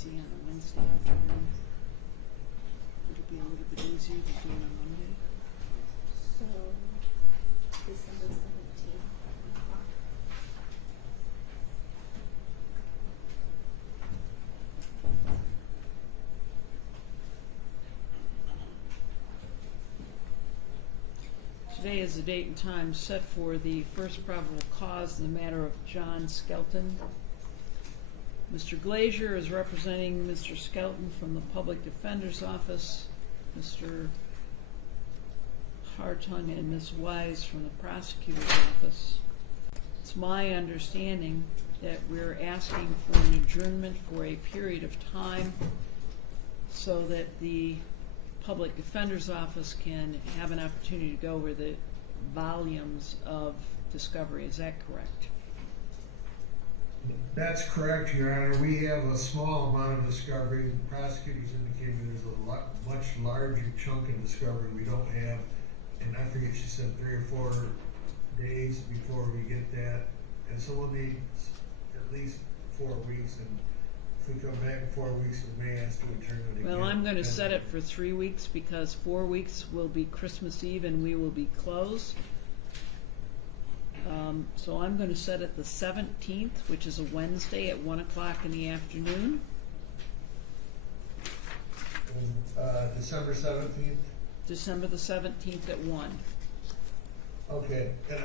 see, on a Wednesday afternoon, would it be a little bit easier to do on a Monday? So, December 17th. Today is the date and time set for the first probable cause in the matter of John Skelton. Mr. Glazier is representing Mr. Skelton from the Public Defender's Office, Mr. Hartung and Ms. Wise from the Prosecutor's Office. It's my understanding that we're asking for an adjournment for a period of time so that the Public Defender's Office can have an opportunity to go over the volumes of discovery. Is that correct? That's correct, Your Honor. We have a small amount of discovery. The prosecutors indicated there's a much larger chunk of discovery we don't have. And I forget, she said 3 or 4 days before we get that. And so we'll need at least 4 weeks. And if we come back in 4 weeks, we may ask to adjourn it again. Well, I'm going to set it for 3 weeks because 4 weeks will be Christmas Eve and we will be closed. So I'm going to set it the 17th, which is a Wednesday at 1 o'clock in the afternoon. December 17th? December the 17th at 1. Okay. And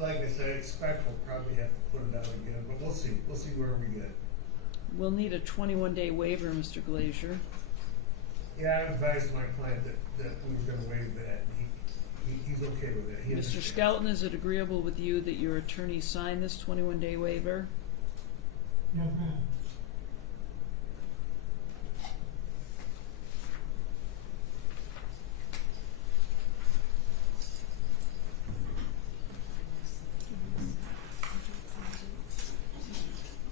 like I said, I expect we'll probably have to put it out again, but we'll see. We'll see where we get. We'll need a 21-day waiver, Mr. Glazier. Yeah, I advised my client that we were going to waive that. He's okay with that. He Mr. understands. Skelton, is it agreeable with you that your attorney sign this 21-day waiver? Mm-hmm.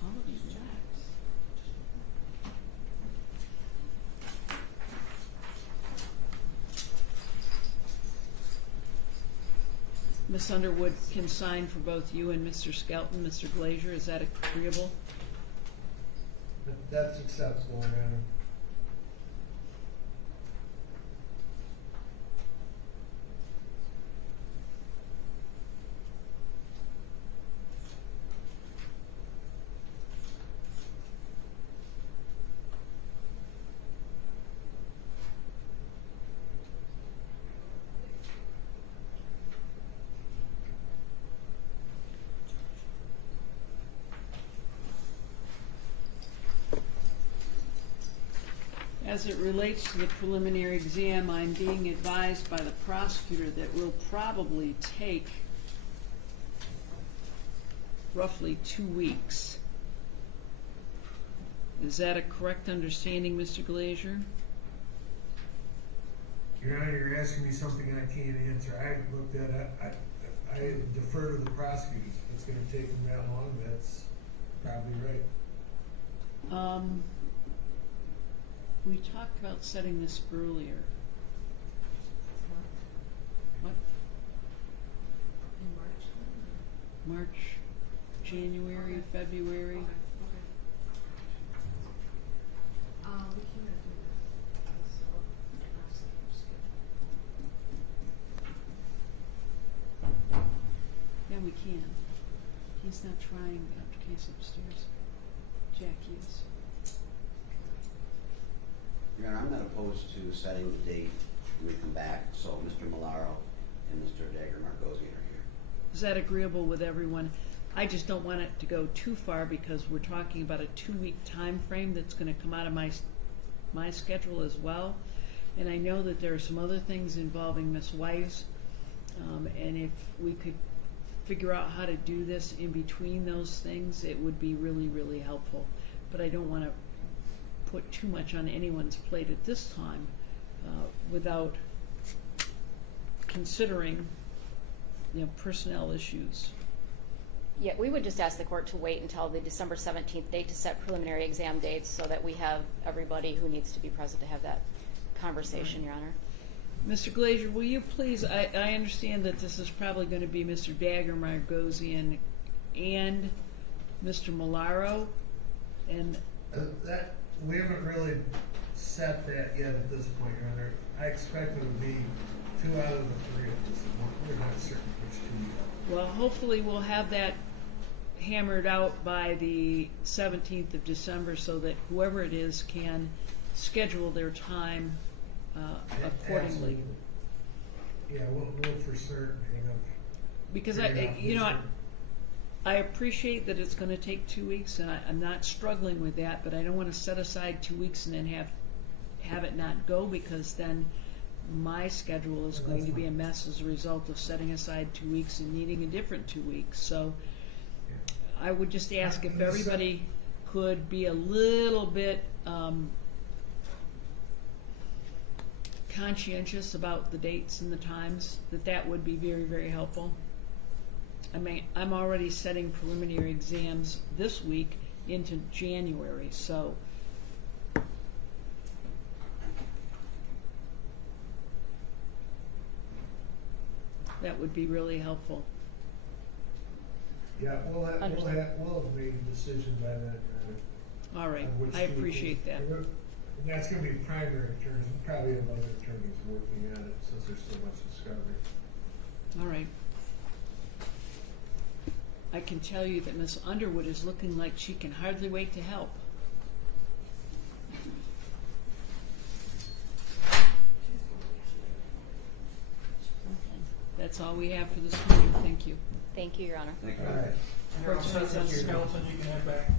All of you relax. Miss Underwood can sign for both you and Mr. Skelton. Mr. Glazier, is that agreeable? That's acceptable, Your Honor. As it relates to the preliminary exam, I'm being advised by the prosecutor that will probably take roughly 2 weeks. Is that a correct understanding, Mr. Glazier? Your Honor, you're asking me something I can't answer. I haven't looked at it. I defer to the prosecutors. If it's going to take them that long, that's probably right. We talked about setting this earlier. What? In March? March, January, February? Okay. We cannot do that. So, Yeah, we can. He's not trying after case upstairs. Jackie is. Your Honor, I'm not opposed to setting the date when we come back, so Mr. Malaro and Mr. Dagger Marcosi are here. Is that agreeable with everyone? I just don't want it to go too far because we're talking about a 2-week time frame that's going to come out of my schedule as well. And I know that there are some other things involving Ms. Wise, and if we could figure out how to do this in between those things, it would be really, really helpful. But I don't want to put too much on anyone's plate at this time without considering, personnel issues. Yeah, we would just ask the court to wait until the December 17th date to set preliminary exam dates so that we have everybody who needs to be present to have that conversation, Your Honor. Mr. Glazier, will you please, I understand that this is probably going to be Mr. Dagger Margosian and Mr. Malaro, and we haven't really set that yet at this point, Your Honor. I expect it would be 2 out of the 3 at this point. We're not certain which 2 yet. Well, hopefully we'll have that hammered out by the 17th of December so that whoever it is can schedule their time accordingly. Absolutely. Yeah, we'll for certain have. Because figured out you know, which I appreciate that it's going to take 2 weeks, and I'm not struggling with that, but I don't want to set aside 2 weeks and then have it not go, because then my schedule is going to be a mess as a result of setting aside 2 weeks and needing a different 2 weeks. So I would just ask if everybody could be a little bit conscientious about the dates and the times, that would be very, very helpful. I mean, I'm already setting preliminary exams this week into January, so that would be really helpful. Yeah, we'll have Understood. made a decision by then. All right, on which I 2 appreciate that. And that's gonna be primary attorneys, and probably have other attorneys working at it, since there's so much discovery. All right. I can tell you that Miss Underwood is looking like she can hardly wait to help. That's all we have for this meeting. Thank you. Thank you, Your Honor. Thank you. All right. And you're all set, Mr. Skelton, you can head back.